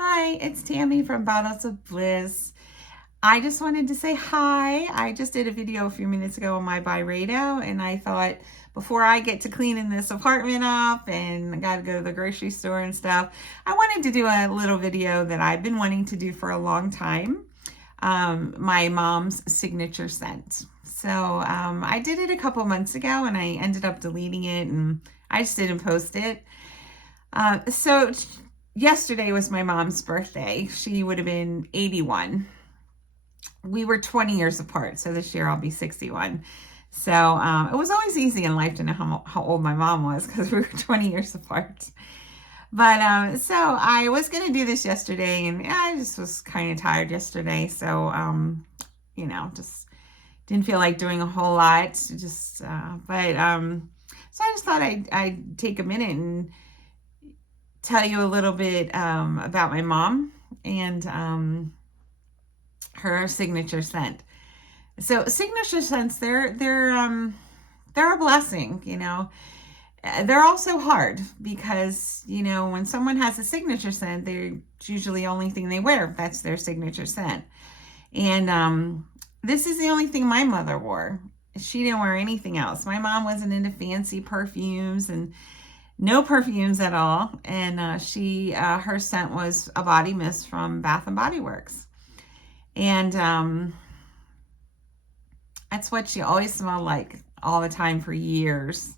Hi, it's Tammy from Bottles of Bliss. I just wanted to say hi. I just did a video a few minutes ago on my Byredo, and I thought before I get to cleaning this apartment up and I got to go to the grocery store and stuff, I wanted to do a little video that I've been wanting to do for a long time. My mom's signature scent. So I did it a couple months ago and I ended up deleting it and I just didn't post it. So yesterday was my mom's birthday. She would have been 81. We were 20 years apart, so this year I'll be 61. So it was always easy in life to know how old my mom was because we were 20 years apart. But I was going to do this yesterday, and I just was kind of tired yesterday. So just didn't feel like doing a whole lot. So I just thought I'd take a minute and tell you a little bit about my mom and her signature scent. So signature scents, they're a blessing, you know. They're also hard because, you know, when someone has a signature scent, they're usually the only thing they wear. That's their signature scent. And this is the only thing my mother wore. She didn't wear anything else. My mom wasn't into fancy perfumes and no perfumes at all. And her scent was a body mist from Bath and Body Works. And that's what she always smelled like all the time for years.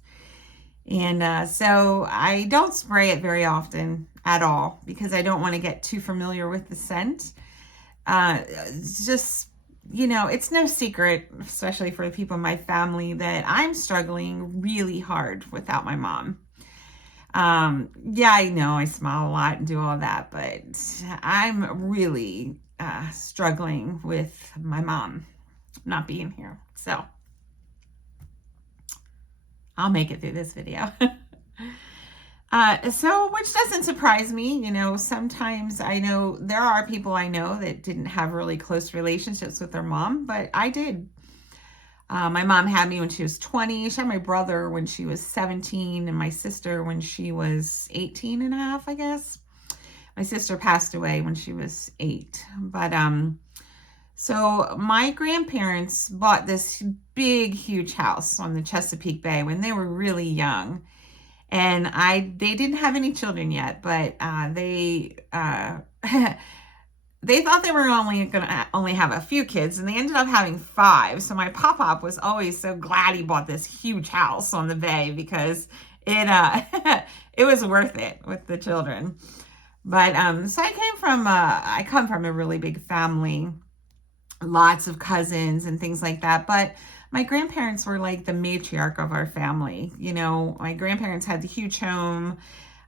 And so I don't spray it very often at all because I don't want to get too familiar with the scent. It's just, you know, it's no secret, especially for the people in my family, that I'm struggling really hard without my mom. Yeah, I know I smile a lot and do all that, but I'm really struggling with my mom not being here. So I'll make it through this video. Which doesn't surprise me. You know, sometimes I know there are people I know that didn't have really close relationships with their mom, but I did. My mom had me when she was 20. She had my brother when she was 17 and my sister when she was 18 and a half, I guess. My sister passed away when she was 8. So my grandparents bought this big, huge house on the Chesapeake Bay when they were really young. And they didn't have any children yet, but they they thought they were only going to only have a few kids, and they ended up having 5. So my pop-pop was always so glad he bought this huge house on the bay because it it was worth it with the children. So I come from a really big family, lots of cousins and things like that. But my grandparents were like the matriarch of our family. You know, my grandparents had the huge home.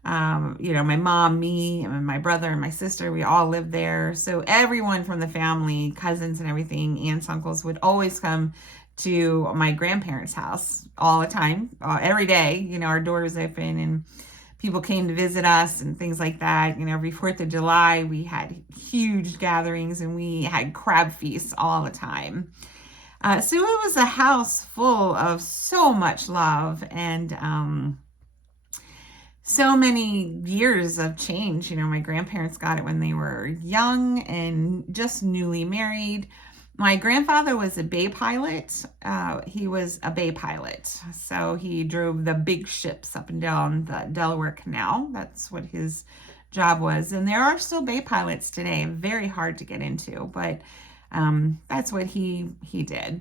You know, my mom, me, and my brother and my sister, we all lived there. So everyone from the family, cousins and everything, aunts, uncles, would always come to my grandparents' house all the time, every day. You know, our door was open and people came to visit us and things like that. You know, every 4th of July, we had huge gatherings and we had crab feasts all the time. So it was a house full of so much love and so many years of change. You know, my grandparents got it when they were young and just newly married. My grandfather was a bay pilot. He was a bay pilot. So he drove the big ships up and down the Delaware Canal. That's what his job was. And there are still bay pilots today, very hard to get into, but that's what he did.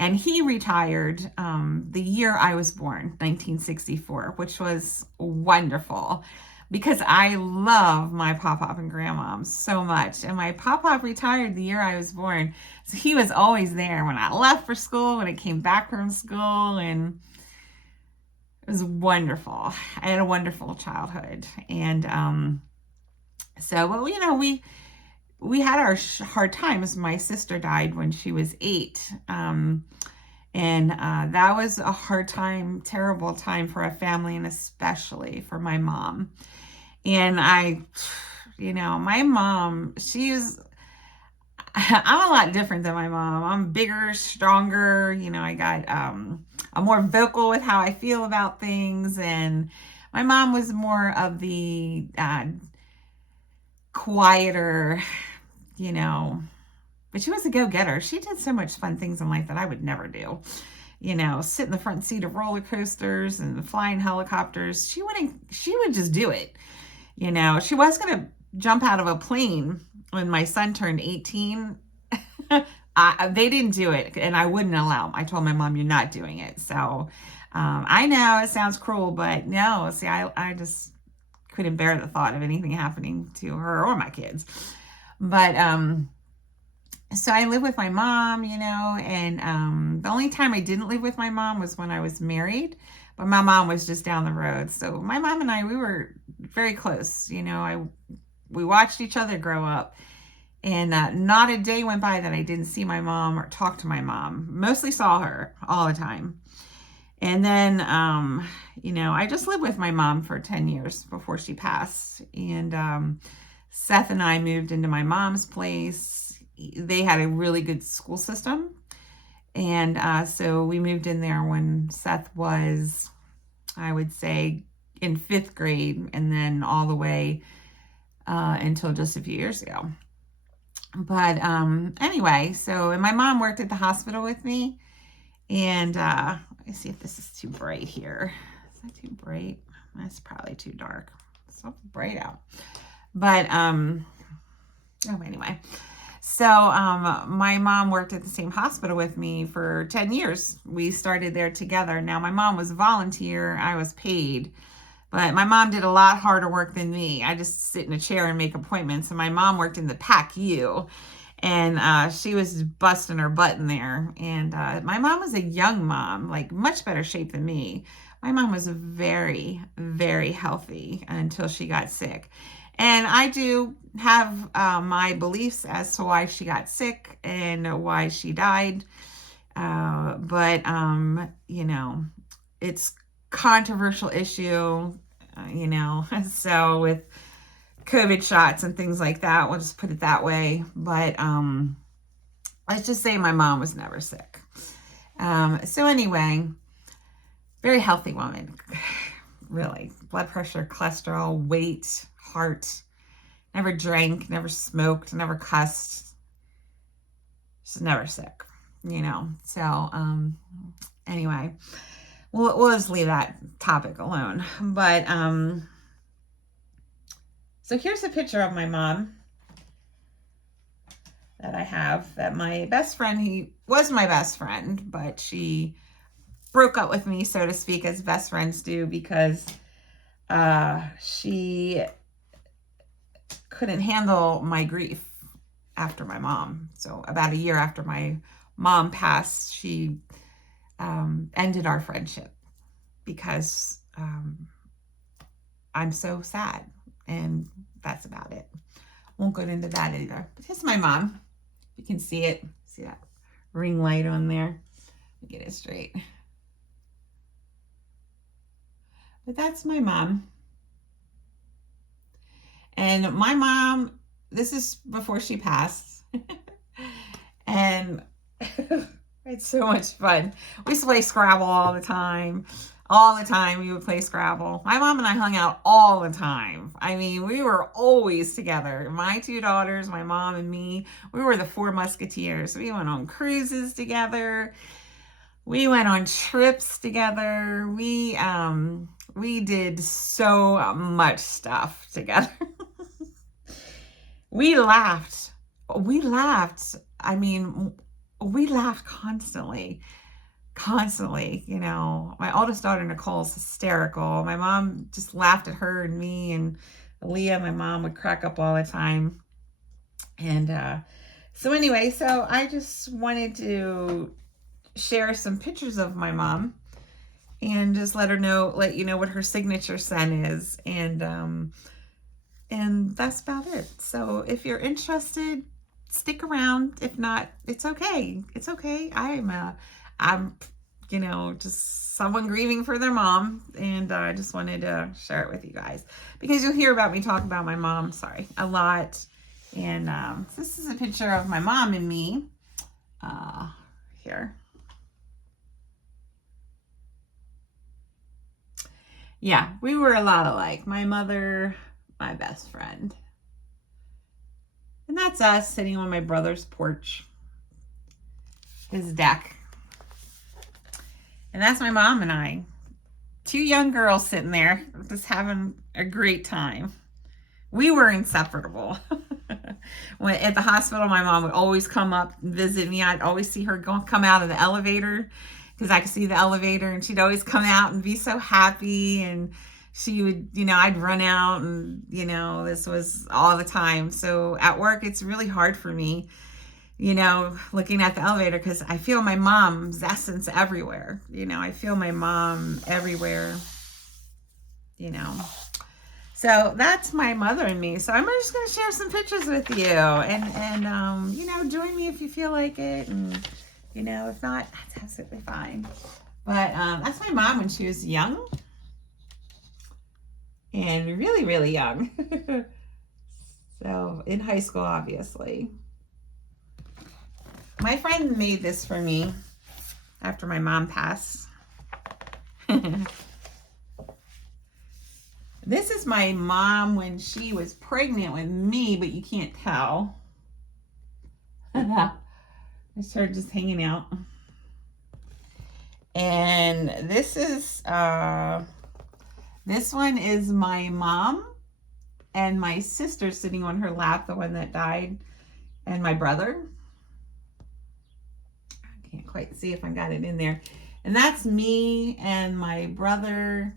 And he retired the year I was born, 1964, which was wonderful because I love my pop-pop and grandmom so much. And my pop-pop retired the year I was born. So he was always there when I left for school, when I came back from school. And it was wonderful. I had a wonderful childhood. Well, you know, we had our hard times. My sister died when she was 8. That was a hard time, terrible time for a family, and especially for my mom. And you know, my mom, I'm a lot different than my mom. I'm bigger, stronger. You know, I'm more vocal with how I feel about things. And my mom was more of the quieter, you know, but she was a go-getter. She did so much fun things in life that I would never do. You know, sit in the front seat of roller coasters and flying helicopters. She would just do it. You know, she was going to jump out of a plane when my son turned 18. They didn't do it, and I wouldn't allow them. I told my mom, you're not doing it. So I know it sounds cruel, but no, see, I just couldn't bear the thought of anything happening to her or my kids. But so I live with my mom, you know, and the only time I didn't live with my mom was when I was married, but my mom was just down the road. So my mom and I, we were very close, you know. We watched each other grow up, and not a day went by that I didn't see my mom or talk to my mom. Mostly saw her all the time. And then, you know, I just lived with my mom for 10 years before she passed. And Seth and I moved into my mom's place. They had a really good school system. And so we moved in there when Seth was, I would say, in 5th grade, and then all the way until just a few years ago. But anyway, so, and my mom worked at the hospital with me. And let me see if this is too bright here. Is that too bright? That's probably too dark. It's so bright out. But anyway. So my mom worked at the same hospital with me for 10 years. We started there together. Now, my mom was a volunteer. I was paid. But my mom did a lot harder work than me. I just sit in a chair and make appointments. And my mom worked in the PACU. And she was busting her butt in there. And my mom was a young mom, like much better shape than me. My mom was very, very healthy until she got sick. And I do have my beliefs as to why she got sick and why she died. But you know, it's controversial issue, you know, so with COVID shots and things like that, we'll just put it that way. But let's just say my mom was never sick. So anyway, very healthy woman, really. Blood pressure, cholesterol, weight, heart, never drank, never smoked, never cussed, just never sick, you know. So anyway, we'll just leave that topic alone. But so here's a picture of my mom that I have, that my best friend, he was my best friend, but she broke up with me, so to speak, as best friends do, because she couldn't handle my grief after my mom. So about a year after my mom passed, she ended our friendship because I'm so sad, and that's about it. Won't go into that either. But here's my mom. You can see it. See that ring light on there? Let me get it straight. But that's my mom. And my mom, this is before she passed. And it's so much fun. We used to play Scrabble all the time. All the time we would play Scrabble. My mom and I hung out all the time. I mean, we were always together. My 2 daughters, my mom and me, we were the 4 musketeers. We went on cruises together. We went on trips together. We did so much stuff together. We laughed. I mean, we laughed constantly, you know. My oldest daughter, Nicole's hysterical. My mom just laughed at her and me, and Leah, my mom, would crack up all the time. And so anyway, so I just wanted to share some pictures of my mom and just let you know what her signature scent is. And that's about it. So if you're interested, stick around. If not, it's okay. It's okay. I'm, you know, just someone grieving for their mom. And I just wanted to share it with you guys, because you'll hear about me talk about my mom, a lot. And this is a picture of my mom and me here. Yeah, we were a lot alike. My mother, my best friend. that's us sitting on my brother's porch, his deck. And that's my mom and I. 2 young girls sitting there just having a great time. We were inseparable. When at the hospital, my mom would always come up and visit me. I'd always see her come out of the elevator because I could see the elevator, and she'd always come out and be so happy. And she would, I'd run out, and, this was all the time. So at work, it's really hard for me, looking at the elevator, because I feel my mom's essence everywhere. I feel my mom everywhere, So that's my mother and me. So I'm just going to share some pictures with you, and join me if you feel like it. And, if not, that's absolutely fine. But that's my mom when she was young, and really, really young. So in high school, obviously. My friend made this for me after my mom passed. This is my mom when she was pregnant with me, but you can't tell. It's her just hanging out. And this one is my mom and my sister sitting on her lap, the one that died, and my brother. I can't quite see if I got it in there. And that's me and my brother.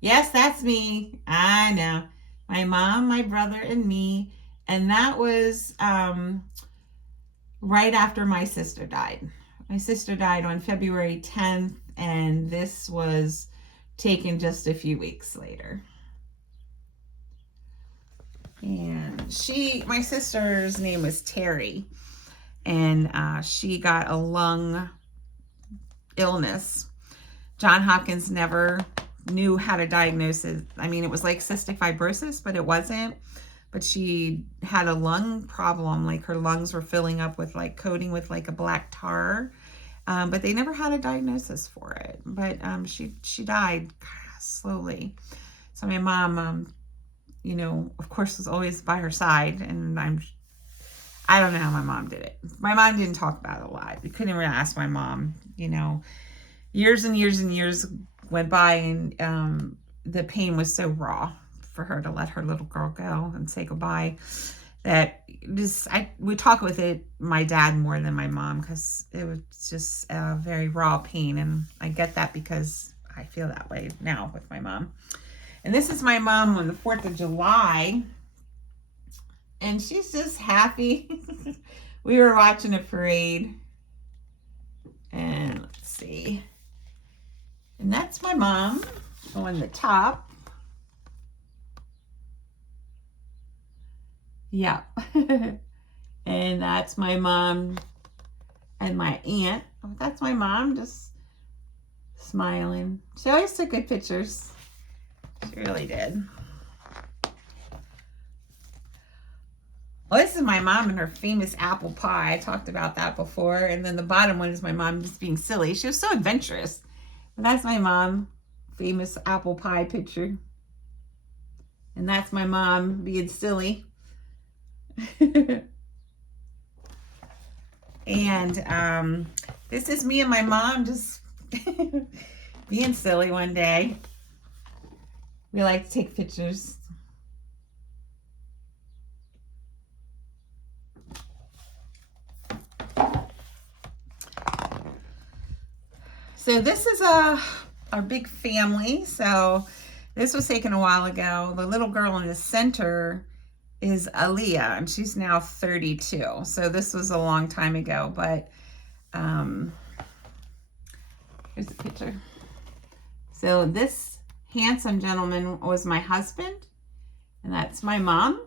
Yes, that's me. I know. My mom, my brother, and me. And that was right after my sister died. My sister died on February 10th, and this was taken just a few weeks later. And my sister's name was Terry, and she got a lung illness. John Hopkins never knew how to diagnose it. I mean, it was like cystic fibrosis, but it wasn't. But she had a lung problem, like her lungs were filling up with coating with a black tar. But they never had a diagnosis for it. But she died slowly. So my mom, of course, was always by her side. And I don't know how my mom did it. My mom didn't talk about it a lot. You couldn't even ask my mom. Years and years and years went by, and the pain was so raw for her to let her little girl go and say goodbye, that I would talk with my dad more than my mom, because it was just a very raw pain. And I get that because I feel that way now with my mom. And this is my mom on the 4th of July, and she's just happy. We were watching a parade, and let's see. And that's my mom on the top. Yeah. And that's my mom and my aunt. Oh, that's my mom just smiling. She always took good pictures. She really did. Well, this is my mom and her famous apple pie. I talked about that before. And then the bottom one is my mom just being silly. She was so adventurous. But that's my mom, famous apple pie picture. And that's my mom being silly. And this is me and my mom just being silly one day. We like to take pictures. So this is our big family. So this was taken a while ago. The little girl in the center is Aaliyah, and she's now 32. So this was a long time ago, but here's a picture. So this handsome gentleman was my husband, and that's my mom.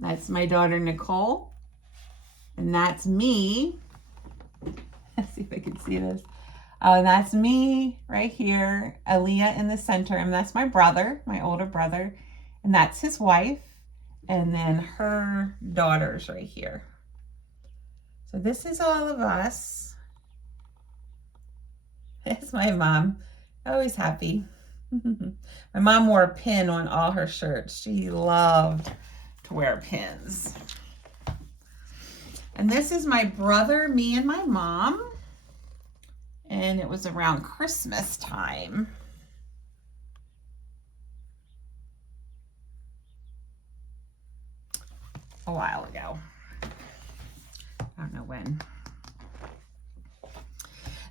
That's my daughter, Nicole, and that's me. Let's see if I can see this. Oh, and that's me right here, Aaliyah in the center, and that's my brother, my older brother, and that's his wife, and then her daughters right here. So this is all of us. It's my mom, always happy. My mom wore a pin on all her shirts. She loved to wear pins. And this is my brother, me, and my mom. And it was around Christmas time. A while ago. I don't know when.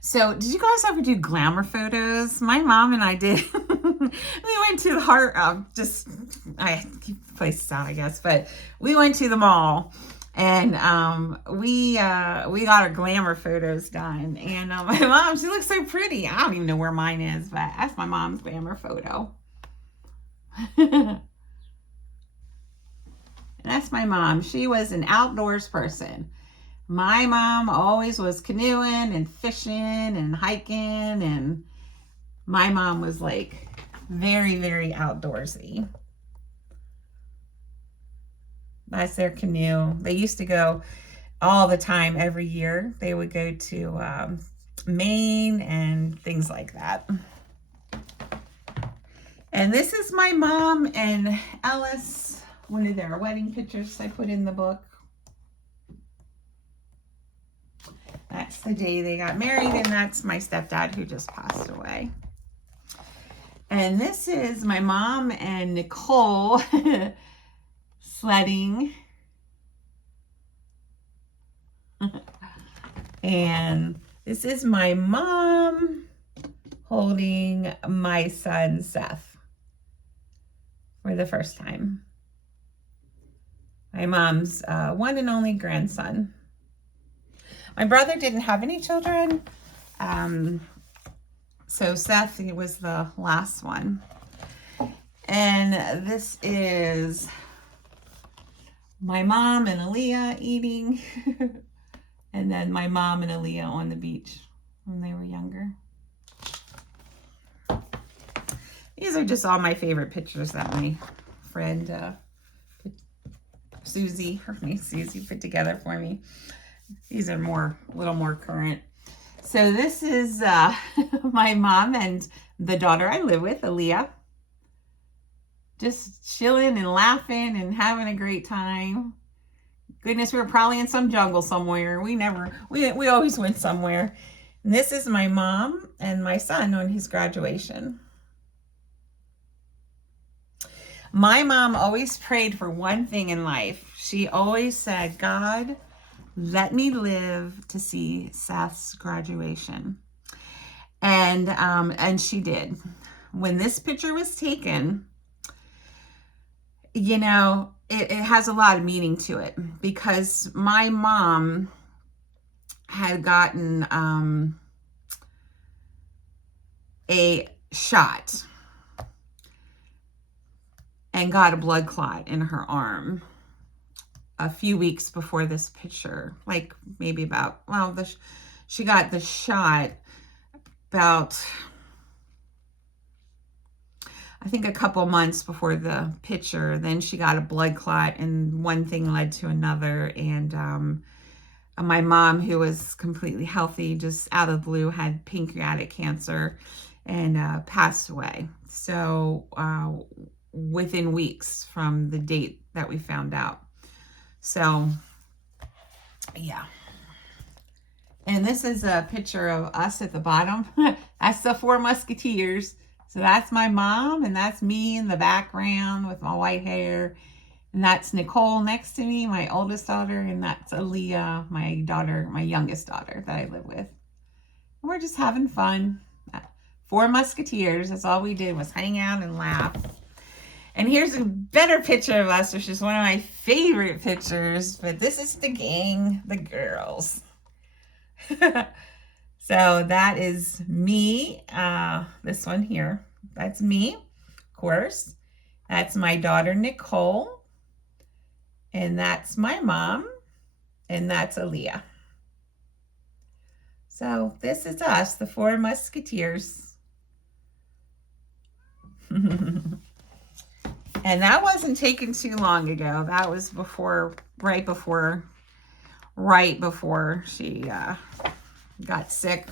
So, did you guys ever do glamour photos? My mom and I did. We went to the heart of I keep places out, I guess, but we went to the mall and we got our glamour photos done. And my mom, she looks so pretty. I don't even know where mine is, but that's my mom's glamour photo. And that's my mom. She was an outdoors person. My mom always was canoeing and fishing and hiking, and my mom was like very, very outdoorsy. That's their canoe. They used to go all the time every year. They would go to Maine and things like that. And this is my mom and Ellis, one of their wedding pictures I put in the book. That's the day they got married, and that's my stepdad who just passed away. And this is my mom and Nicole sledding. And this is my mom holding my son Seth for the first time. My mom's one and only grandson. My brother didn't have any children, so Seth, he was the last one. And this is my mom and Aaliyah eating, and then my mom and Aaliyah on the beach when they were younger. These are just all my favorite pictures that my friend Susie, her name Susie, put together for me. These are a little more current. So this is my mom and the daughter I live with, Aaliyah. Just chilling and laughing and having a great time. Goodness, we were probably in some jungle somewhere. We always went somewhere. And this is my mom and my son on his graduation. My mom always prayed for one thing in life. She always said, God, let me live to see Seth's graduation. And she did. When this picture was taken, you know, it has a lot of meaning to it, because my mom had gotten a shot and got a blood clot in her arm a few weeks before this picture, like maybe about, well, she got the shot about, I think a couple months before the picture. Then she got a blood clot, and one thing led to another. And my mom, who was completely healthy, just out of the blue, had pancreatic cancer and passed away. So within weeks from the date that we found out. So, yeah. And this is a picture of us at the bottom. That's the Four Musketeers. So that's my mom, and that's me in the background with my white hair. And that's Nicole next to me, my oldest daughter, and that's Aaliyah, my daughter, my youngest daughter that I live with. And we're just having fun. Four Musketeers, that's all we did, was hang out and laugh. And here's a better picture of us, which is one of my favorite pictures, but this is the gang, the girls. So that is me, this one here. That's me, of course. That's my daughter, Nicole. And that's my mom. And that's Aaliyah. So this is us, the Four Musketeers. And that wasn't taken too long ago. That was right before she got sick.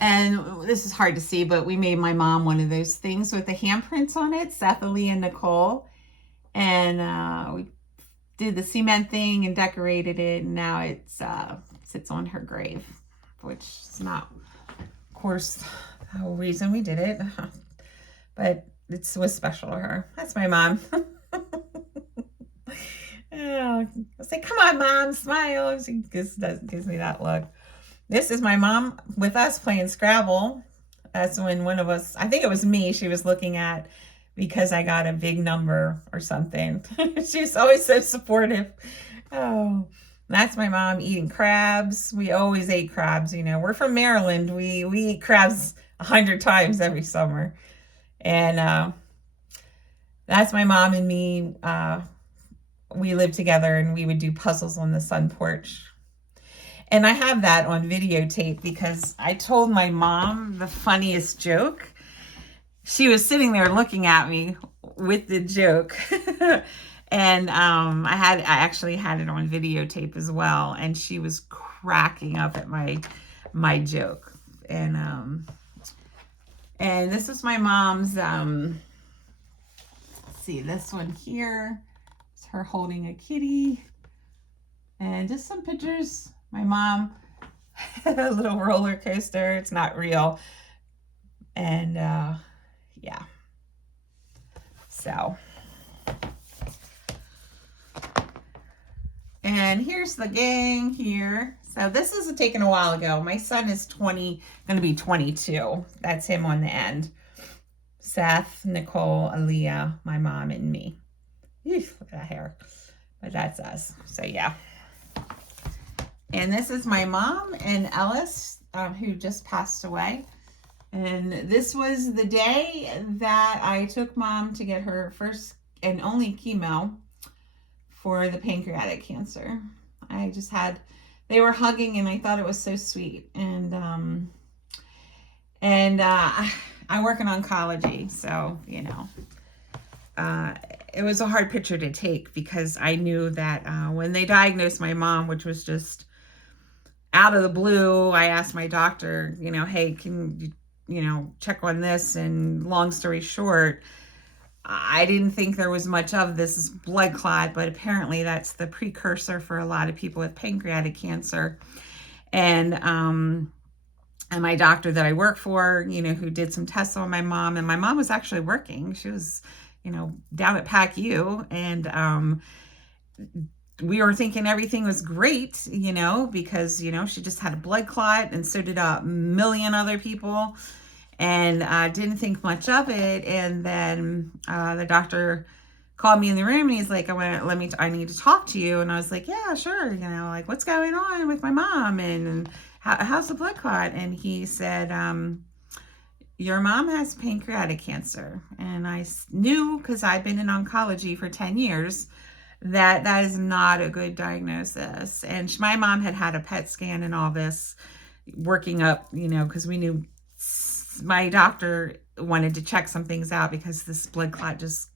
And this is hard to see, but we made my mom one of those things with the handprints on it, Seth, Aaliyah, and Nicole. And we did the cement thing and decorated it, and now it's sits on her grave, which is not, of course, the reason we did it, but it was special to her. That's my mom. I was like, come on, Mom, smile. She gives me that look. This is my mom with us playing Scrabble. That's when one of us, I think it was me, she was looking at because I got a big number or something. She's always so supportive. Oh, that's my mom eating crabs. We always ate crabs, you know. We're from Maryland. We eat crabs 100 times every summer. And that's my mom and me. We lived together and we would do puzzles on the sun porch. And I have that on videotape because I told my mom the funniest joke. She was sitting there looking at me with the joke. And I actually had it on videotape as well. And she was cracking up at my joke. And this was my mom's, let's see, this one here. It's her holding a kitty. And just some pictures. My mom had a little roller coaster. It's not real. And yeah. So. And here's the gang here. So this is taken a while ago. My son is going to be 22. That's him on the end. Seth, Nicole, Aaliyah, my mom, and me. Eesh, look at that hair. But that's us. So yeah. And this is my mom and Ellis, who just passed away. And this was the day that I took Mom to get her first and only chemo for the pancreatic cancer. They were hugging and I thought it was so sweet. And I work in oncology, so, you know, it was a hard picture to take because I knew that when they diagnosed my mom, which was just out of the blue, I asked my doctor, you know, hey, can you check on this? And long story short, I didn't think there was much of this blood clot, but apparently that's the precursor for a lot of people with pancreatic cancer. And my doctor that I work for, who did some tests on my mom, and my mom was actually working. She was, down at PACU, and we were thinking everything was great, because, she just had a blood clot, and so did a million other people, and didn't think much of it. And then the doctor called me in the room, and he's like, I need to talk to you. And I was like, yeah, sure. Like, what's going on with my mom? And how's the blood clot? And he said, your mom has pancreatic cancer. And I knew, because I've been in oncology for 10 years, that is not a good diagnosis. And my mom had a PET scan and all this working up, because we knew my doctor wanted to check some things out because this blood clot just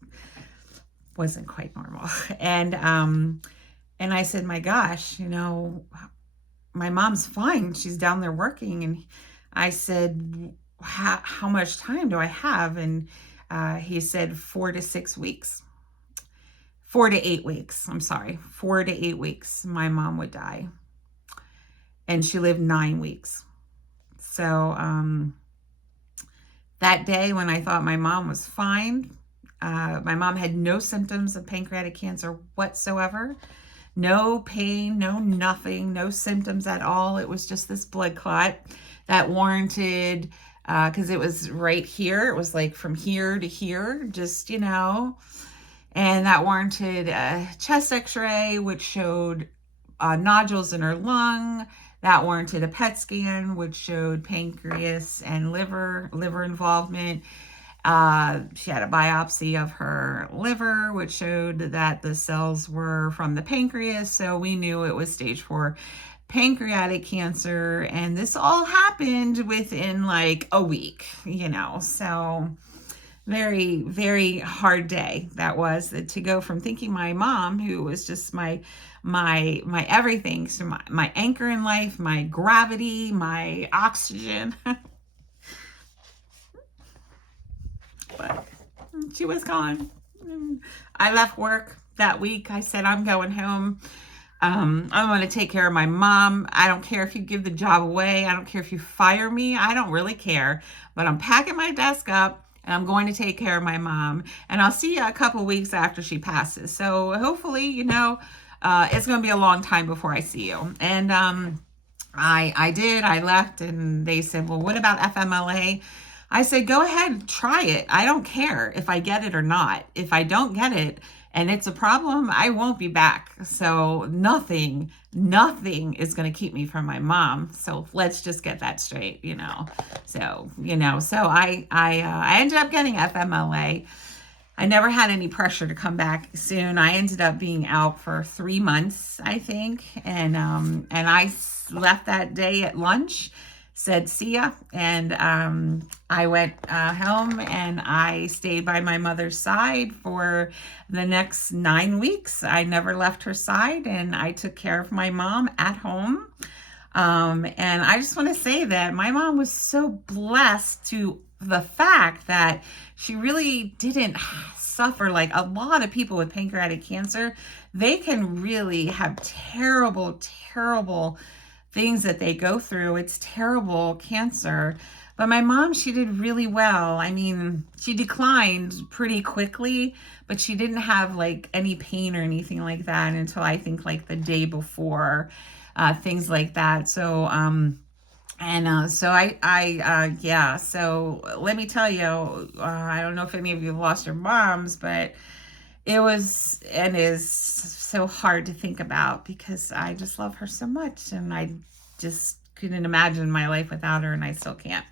wasn't quite normal. And I said, my gosh, my mom's fine. She's down there working. And I said, how much time do I have? And he said 4 to 6 weeks. 4 to 8 weeks. I'm sorry. 4 to 8 weeks, my mom would die. And she lived 9 weeks. So that day when I thought my mom was fine, my mom had no symptoms of pancreatic cancer whatsoever. No pain, no nothing, no symptoms at all. It was just this blood clot that warranted, because it was right here. It was like from here to here, just, and that warranted a chest x-ray, which showed nodules in her lung. That warranted a PET scan, which showed pancreas and liver involvement. She had a biopsy of her liver, which showed that the cells were from the pancreas. So we knew it was stage 4 pancreatic cancer. And this all happened within like a week, so very, very hard day that was, to go from thinking my mom, who was just my everything, so my anchor in life, my gravity, my oxygen. But she was gone. I left work that week. I said, I'm going home. I'm going to take care of my mom. I don't care if you give the job away. I don't care if you fire me. I don't really care. But I'm packing my desk up and I'm going to take care of my mom. And I'll see you a couple weeks after she passes. So hopefully, it's going to be a long time before I see you. And I did. I left and they said, well, what about FMLA? I said, go ahead, try it. I don't care if I get it or not. If I don't get it and it's a problem, I won't be back. So nothing is going to keep me from my mom. So let's just get that straight, So, I ended up getting FMLA. I never had any pressure to come back soon. I ended up being out for 3 months, I think. And I left that day at lunch, said, see ya. And I went home and I stayed by my mother's side for the next 9 weeks. I never left her side and I took care of my mom at home. And I just want to say that my mom was so blessed to the fact that she really didn't suffer like a lot of people with pancreatic cancer. They can really have terrible, terrible things that they go through. It's terrible cancer. But my mom, she did really well. I mean, she declined pretty quickly, but she didn't have like any pain or anything like that until I think like the day before, things like that. So, so let me tell you, I don't know if any of you lost your moms, but it was and is so hard to think about because I just love her so much and I just couldn't imagine my life without her and I still can't.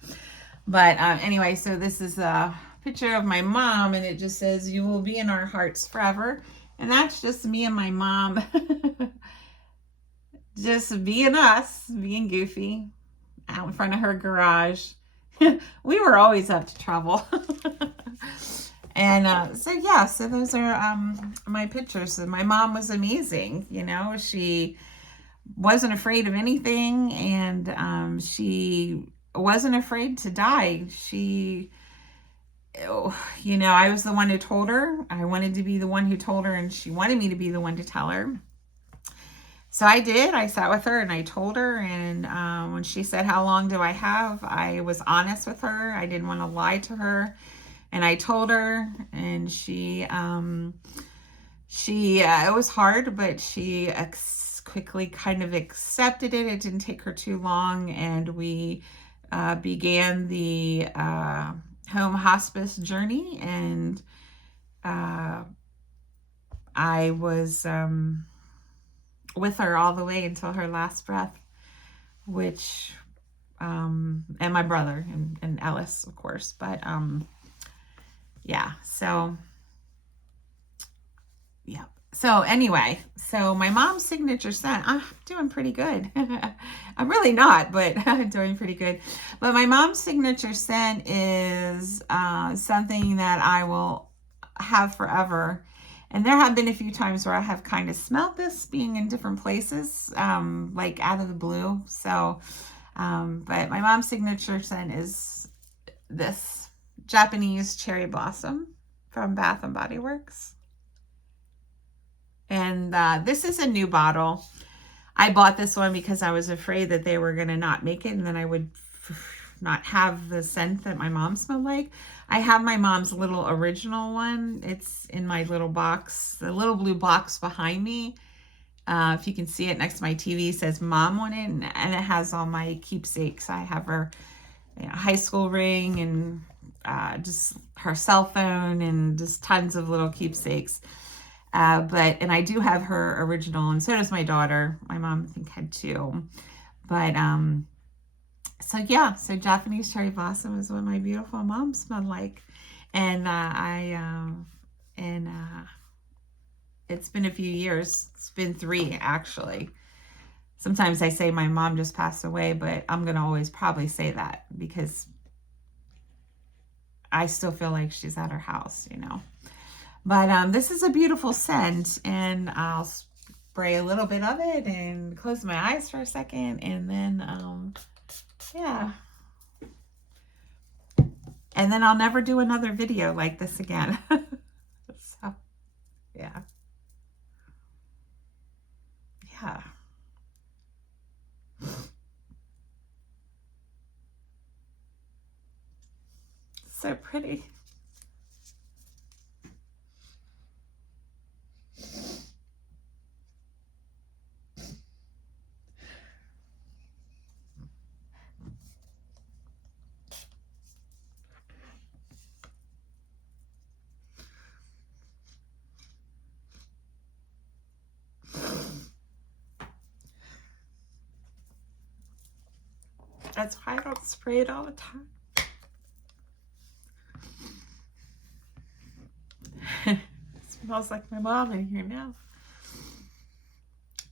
But anyway, so this is a picture of my mom and it just says, you will be in our hearts forever. And that's just me and my mom just being us, being goofy out in front of her garage. We were always up to trouble. And so those are my pictures. And my mom was amazing. She wasn't afraid of anything and she wasn't afraid to die. I was the one who told her. I wanted to be the one who told her and she wanted me to be the one to tell her. So I did. I sat with her and I told her. And when she said, how long do I have? I was honest with her. I didn't want to lie to her. And I told her and she it was hard, but she quickly kind of accepted it. It didn't take her too long. And we began the home hospice journey. And I was with her all the way until her last breath, which, and my brother and Ellis, of course, but, so anyway, so my mom's signature scent, I'm doing pretty good. I'm really not, but I'm doing pretty good. But my mom's signature scent is something that I will have forever. And there have been a few times where I have kind of smelled this being in different places, like out of the blue. So, but my mom's signature scent is this Japanese cherry blossom from Bath and Body Works. And this is a new bottle. I bought this one because I was afraid that they were going to not make it and then I would not have the scent that my mom smelled like. I have my mom's little original one. It's in my little box, the little blue box behind me. If you can see it next to my TV, says mom on it, and it has all my keepsakes. I have her high school ring and just her cell phone and just tons of little keepsakes. And I do have her original, and so does my daughter. My mom, I think, had 2. But so Japanese cherry blossom is what my beautiful mom smelled like. And it's been a few years. It's been 3, actually. Sometimes I say my mom just passed away, but I'm going to always probably say that because I still feel like she's at her house, But this is a beautiful scent, and I'll spray a little bit of it and close my eyes for a second, and then, And then I'll never do another video like this again. So, yeah. So pretty. That's why I don't spray it all the time. It smells like my mom in here now.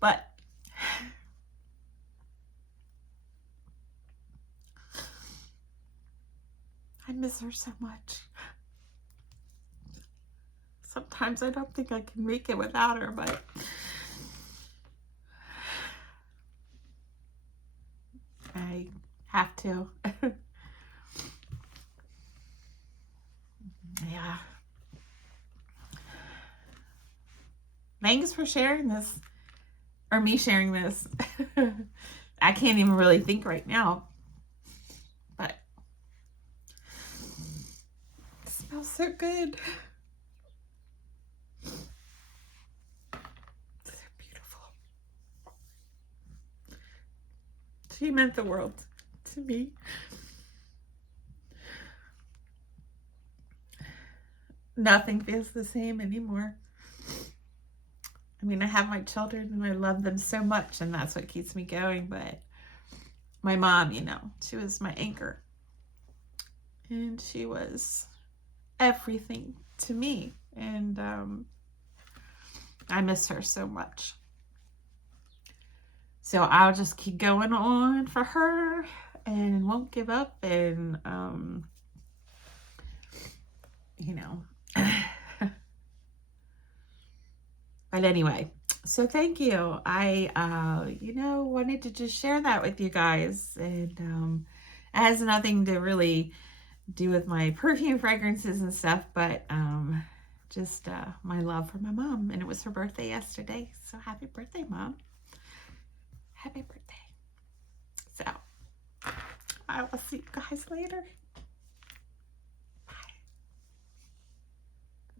But I miss her so much. Sometimes I don't think I can make it without her, but I have to. Yeah. Thanks for sharing this, or me sharing this. I can't even really think right now, but it smells so good. So beautiful. She meant the world to me. Nothing feels the same anymore. I mean, I have my children and I love them so much, and that's what keeps me going. But my mom, you know, she was my anchor. And she was everything to me. And I miss her so much. So I'll just keep going on for her and won't give up. And, you know. But anyway, so thank you. I, you know, wanted to just share that with you guys. And it has nothing to really do with my perfume fragrances and stuff, but just my love for my mom. And it was her birthday yesterday. So happy birthday, Mom. Happy birthday. So I will see you guys later.